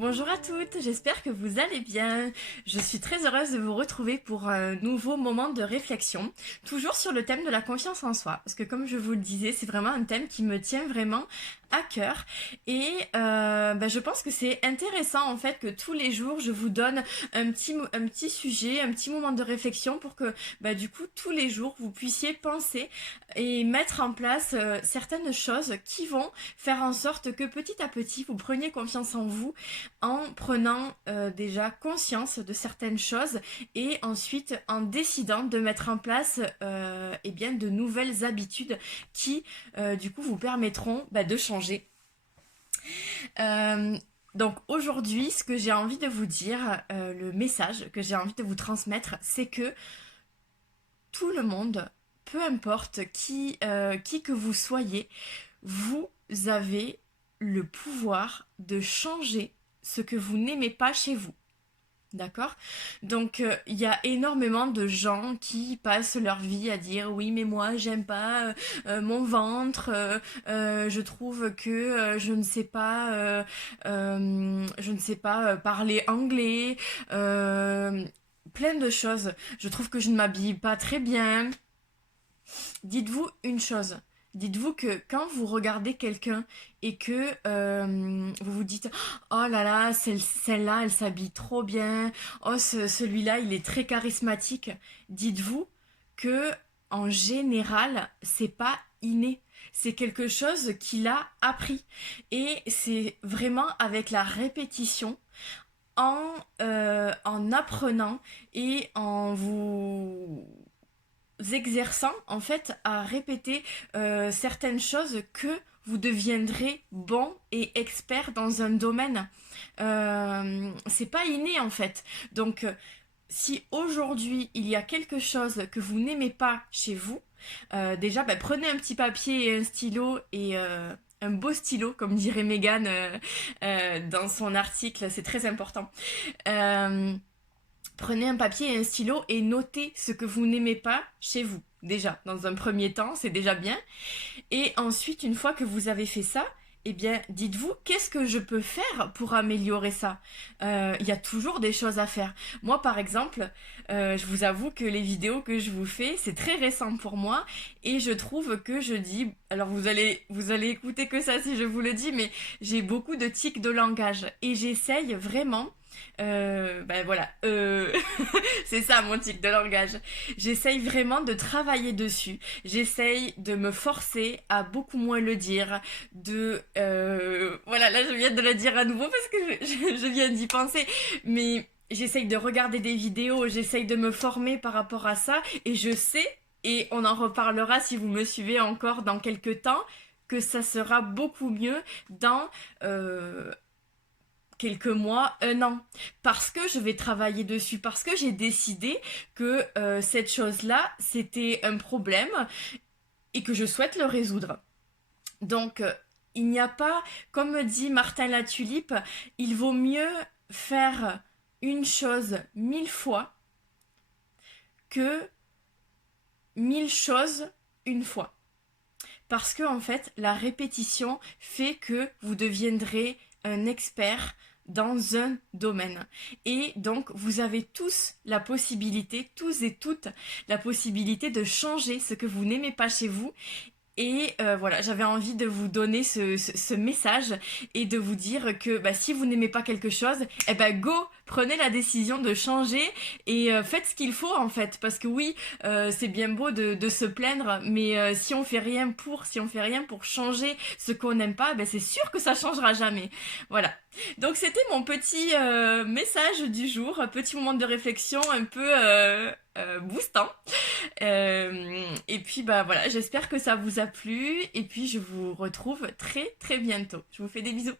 Bonjour à toutes, j'espère que vous allez bien. Je suis très heureuse de vous retrouver pour un nouveau moment de réflexion, toujours sur le thème de la confiance en soi, parce que comme je vous le disais, c'est vraiment un thème qui me tient vraiment à cœur et je pense que c'est intéressant en fait que tous les jours je vous donne un petit sujet, un petit moment de réflexion pour que du coup tous les jours vous puissiez penser et mettre en place certaines choses qui vont faire en sorte que petit à petit vous preniez confiance en vous en prenant déjà conscience de certaines choses et ensuite en décidant de mettre en place de nouvelles habitudes qui du coup vous permettront de changer. Euh, donc aujourd'hui, ce que j'ai envie de vous dire, le message que j'ai envie de vous transmettre, c'est que tout le monde, peu importe qui que vous soyez, vous avez le pouvoir de changer ce que vous n'aimez pas chez vous. D'accord? Donc il y a énormément de gens qui passent leur vie à dire oui mais moi j'aime pas mon ventre, je trouve que je ne sais pas parler anglais, plein de choses. Je trouve que je ne m'habille pas très bien. Dites-vous une chose. Dites-vous que quand vous regardez quelqu'un et que vous vous dites oh là là, celle-là, elle s'habille trop bien. Oh, celui-là, il est très charismatique. Dites-vous que en général, c'est pas inné. C'est quelque chose qu'il a appris. Et c'est vraiment avec la répétition, en apprenant et en vous exerçant en fait à répéter certaines choses que vous deviendrez bon et expert dans un domaine. C'est pas inné en fait. Donc si aujourd'hui il y a quelque chose que vous n'aimez pas chez vous, déjà prenez un petit papier et un stylo et un beau stylo, comme dirait Megan dans son article, c'est très important. Euh, Prenez un papier et un stylo et notez ce que vous n'aimez pas chez vous. Déjà, dans un premier temps, c'est déjà bien. Et ensuite, une fois que vous avez fait ça, eh bien, dites-vous, qu'est-ce que je peux faire pour améliorer ça? Il y a toujours des choses à faire. Moi, par exemple, je vous avoue que les vidéos que je vous fais, c'est très récent pour moi. Et je trouve que je dis... Alors, vous allez écouter que ça si je vous le dis, mais j'ai beaucoup de tics de langage. Et j'essaye vraiment... c'est ça mon tic de langage. J'essaye vraiment de travailler dessus. J'essaye de me forcer à beaucoup moins le dire. Voilà, là je viens de le dire à nouveau parce que je viens d'y penser. Mais j'essaye de regarder des vidéos, j'essaye de me former par rapport à ça. Et je sais, et on en reparlera si vous me suivez encore dans quelques temps, que ça sera beaucoup mieux dans... quelques mois, un an, parce que je vais travailler dessus, parce que j'ai décidé que cette chose-là, c'était un problème et que je souhaite le résoudre. Donc, il n'y a pas, comme dit Martin Latulipe, il vaut mieux faire une chose 1000 fois que 1000 choses une fois. Parce que, en fait, la répétition fait que vous deviendrez un expert dans un domaine. Et donc, vous avez tous la possibilité, tous et toutes, la possibilité de changer ce que vous n'aimez pas chez vous. Et voilà, j'avais envie de vous donner ce message et de vous dire que si vous n'aimez pas quelque chose, go, prenez la décision de changer et faites ce qu'il faut en fait. Parce que oui, c'est bien beau de se plaindre, mais si on fait rien pour changer ce qu'on n'aime pas, c'est sûr que ça changera jamais. Voilà. Donc c'était mon petit message du jour, un petit moment de réflexion un peu boostant. Et puis voilà, j'espère que ça vous a plu et puis je vous retrouve très très bientôt. Je vous fais des bisous.